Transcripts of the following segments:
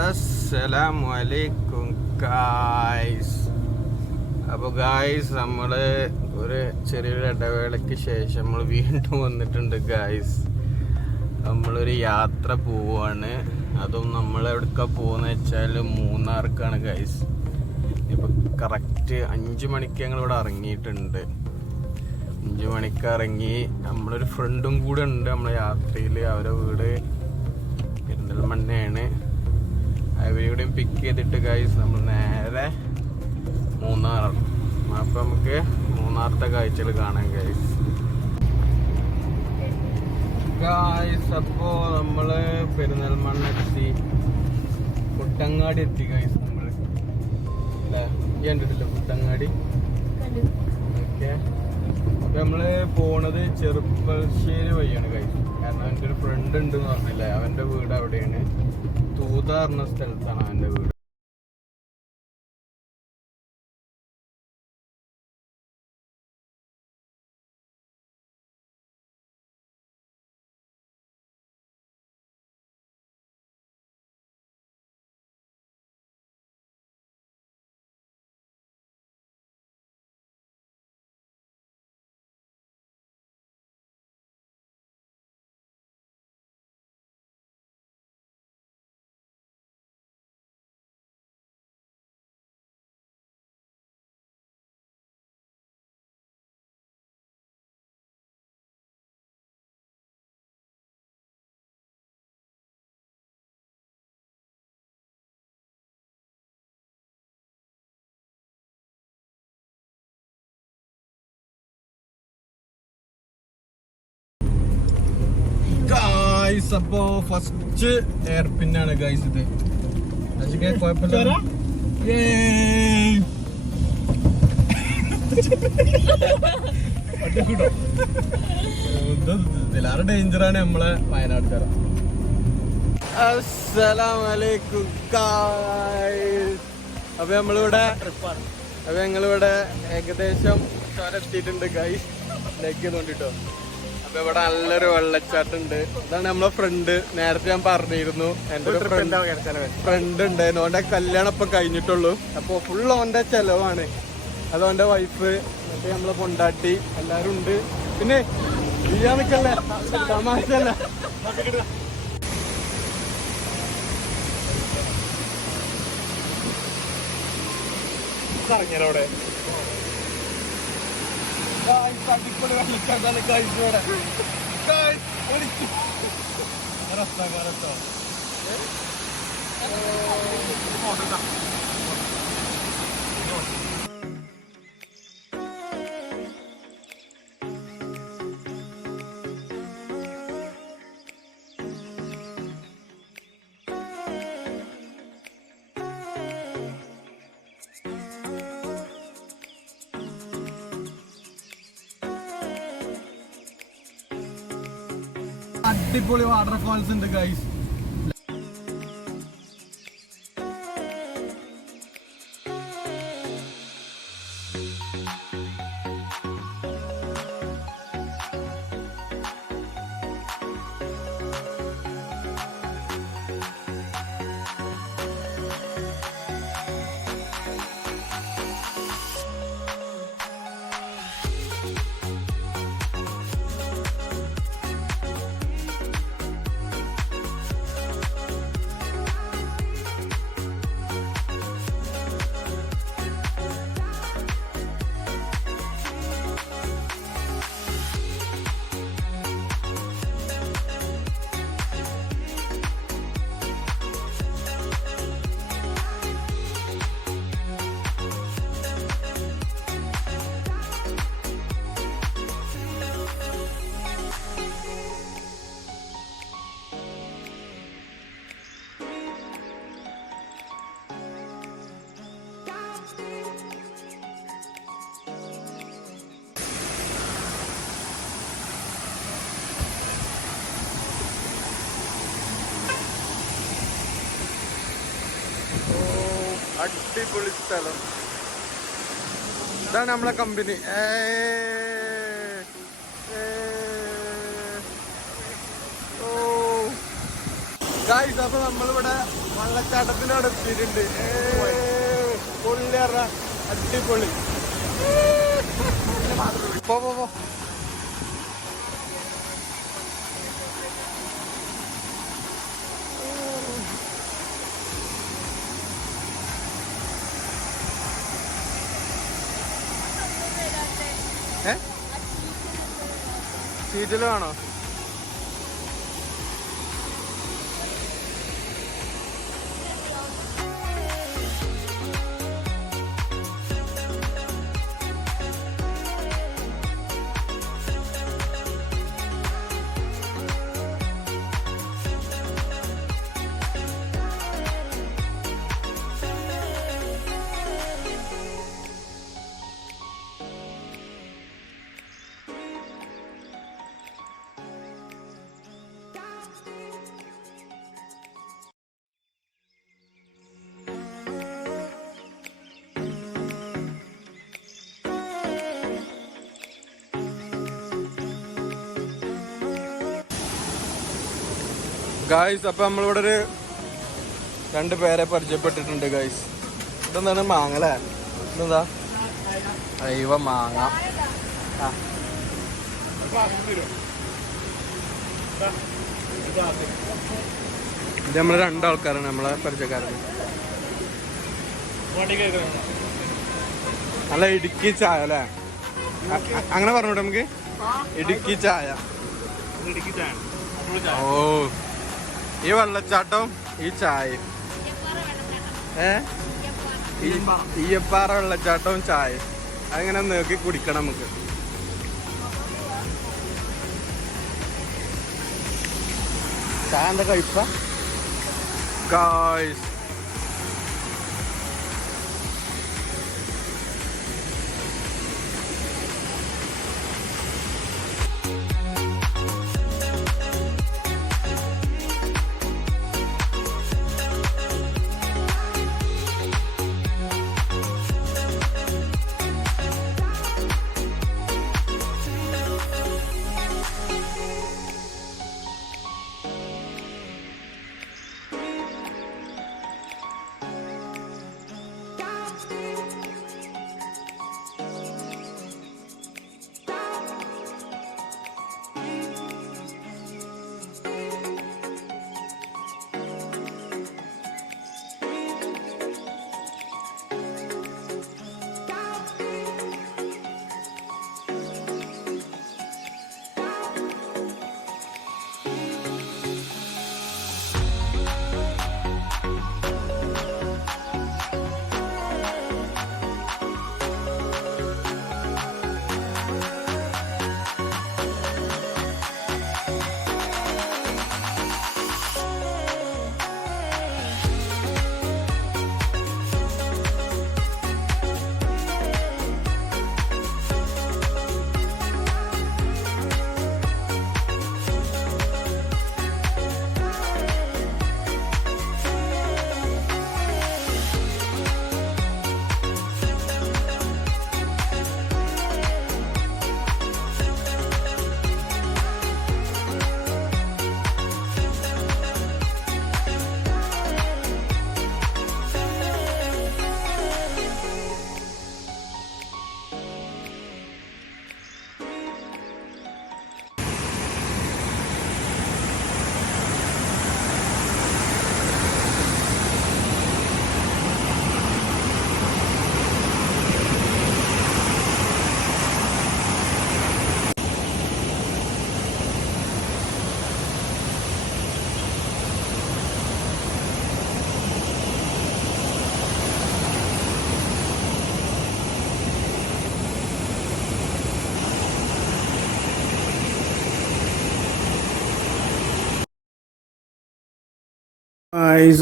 അസ്സലാമലൈക്കും ഗായ്സ്. അപ്പോൾ ഗായ്സ്, നമ്മൾ ഒരു ചെറിയൊരു ഇടവേളയ്ക്ക് ശേഷം നമ്മൾ വീണ്ടും വന്നിട്ടുണ്ട് ഗായ്സ്. നമ്മളൊരു യാത്ര പോവാണ്. അതും നമ്മൾ എവിടേക്കാണ് പോകുന്നത് വെച്ചാൽ മൂന്നാർക്കാണ് ഗായ്സ്. ഇപ്പോൾ കറക്റ്റ് 5 മണിക്ക് ഞങ്ങളിവിടെ ഇറങ്ങിയിട്ടുണ്ട്. 5 മണിക്ക് ഇറങ്ങി. നമ്മളൊരു ഫ്രണ്ടും കൂടെ ഉണ്ട് നമ്മളെ യാത്രയിൽ. അവരുടെ വീട് പെരിന്തൽമണ്ണയാണ്. അവരെയും പിക്ക് ചെയ്തിട്ട് ഗൈസ് നമ്മൾ നേരെ മൂന്നാർ. അപ്പം നമുക്ക് മൂന്നാറത്തെ കാഴ്ചകൾ കാണാം ഗൈസ്. അപ്പോൾ നമ്മൾ പെരിന്തൽമണ്ണ എത്തി, കുട്ടങ്ങാടി എത്തി ഗൈസ്. നമ്മൾ അല്ലേ കണ്ടിട്ടില്ല കുട്ടങ്ങാടി? ഓക്കെ. അപ്പം നമ്മൾ പോണത് ചെറുപ്പശ്ശേരി വഴിയാണ് ഗൈസ്. കാരണം എൻ്റെ ഒരു ഫ്രണ്ട് ഉണ്ടെന്ന് പറഞ്ഞില്ലേ, അവൻ്റെ വീട് അവിടെയാണ്. തൂത പറഞ്ഞ സ്ഥലത്താണ് അവൻ്റെ വീട്. ഗൈസ്, അപ്പോ ഫസ്റ്റ് എയർ പിന്നാണ് ഗൈസ് ഇത്. കുഴപ്പമില്ല. ഇതിലാറ് ഡേഞ്ചറാണ് നമ്മളെ വയനാട് തര. അസ്സലാമലൈക്കും ഗൈസ്. അപ്പൊ ഞങ്ങളിവിടെ ഏകദേശം എത്തിയിട്ടുണ്ട് ഗൈസ്. ലൈക്ക് ചെയ്തോണ്ടിട്ടോ. അപ്പൊ ഇവിടെ നല്ലൊരു വെള്ളച്ചാട്ടം ഉണ്ട്. ഇതാണ് നമ്മളെ ഫ്രണ്ട്. നേരത്തെ ഞാൻ പറഞ്ഞിരുന്നു എന്റെ ഒരു ഫ്രണ്ട് ഉണ്ട്. ഓന്റെ കല്യാണം ഇപ്പൊ കഴിഞ്ഞിട്ടുള്ളൂ. അപ്പൊ ഫുൾ ഓന്റെ ചെലവാണ്. അത് ഓന്റെ വൈഫ്, മറ്റേ നമ്മളെ പൊണ്ടാട്ടി എല്ലാരും ഉണ്ട്. പിന്നെ ചെയ്യാൻ നിക്കല്ലേ, തമാശല്ല. ഇറങ്ങിയാലവിടെ അടിപൊളി വെള്ളച്ചാട്ടാണ് ഗൈസ്. ഇവിടെ അടിപൊളി വാട്ടർഫാൾസ് ഉണ്ട് ഗൈസ്. അടിപൊളി സ്ഥലം. ഇതാണ് നമ്മളെ കമ്പനി. ഗായ്സ്, അപ്പൊ നമ്മളിവിടെ വെള്ളച്ചാട്ടത്തിനോട് എത്തിയിട്ടുണ്ട്. പൊള്ളി അടിപൊളി. പോ സീറ്റിലാണോ? ഗായ്സ്, അപ്പൊ നമ്മളിവിടെ ഒരു 2 പേരെ പരിചയപ്പെട്ടിട്ടുണ്ട് ഗായ്സ്. ഇതെന്താണ്? മാങ്ങ അല്ലേ? ഇതെന്താ? അയ്യോ മാങ്ങ. ഇത് നമ്മള് 2 ആൾക്കാരാണ് നമ്മളെ പരിചയക്കാരാണ്. നല്ല ഇടുക്കി ചായ അല്ലേ? അങ്ങനെ പറഞ്ഞോട്ടെ നമുക്ക്. ഇടുക്കി ചായ. ഓ, ഈ വെള്ളച്ചാട്ടവും ഈ ചായയും. ഈയപ്പാറ വെള്ളച്ചാട്ടവും ചായയും അങ്ങനെ നോക്കി കുടിക്കണം നമുക്ക്. ചായ എന്താ കഴിപ്പ ഗായ്സ്?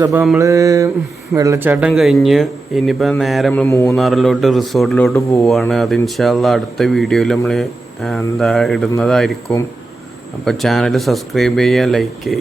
അപ്പോൾ നമ്മൾ വെള്ളച്ചാട്ടം കഴിഞ്ഞ് ഇനിയിപ്പോൾ നേരെ നമ്മൾ മൂന്നാറിലോട്ട് റിസോർട്ടിലോട്ട് പോവുകയാണ്. അത് ഇൻഷാല്ലാ അടുത്ത വീഡിയോയിൽ നമ്മൾ ഇടുന്നതായിരിക്കും. അപ്പോൾ ചാനൽ സബ്സ്ക്രൈബ് ചെയ്യുക, ലൈക്ക് ചെയ്യുക.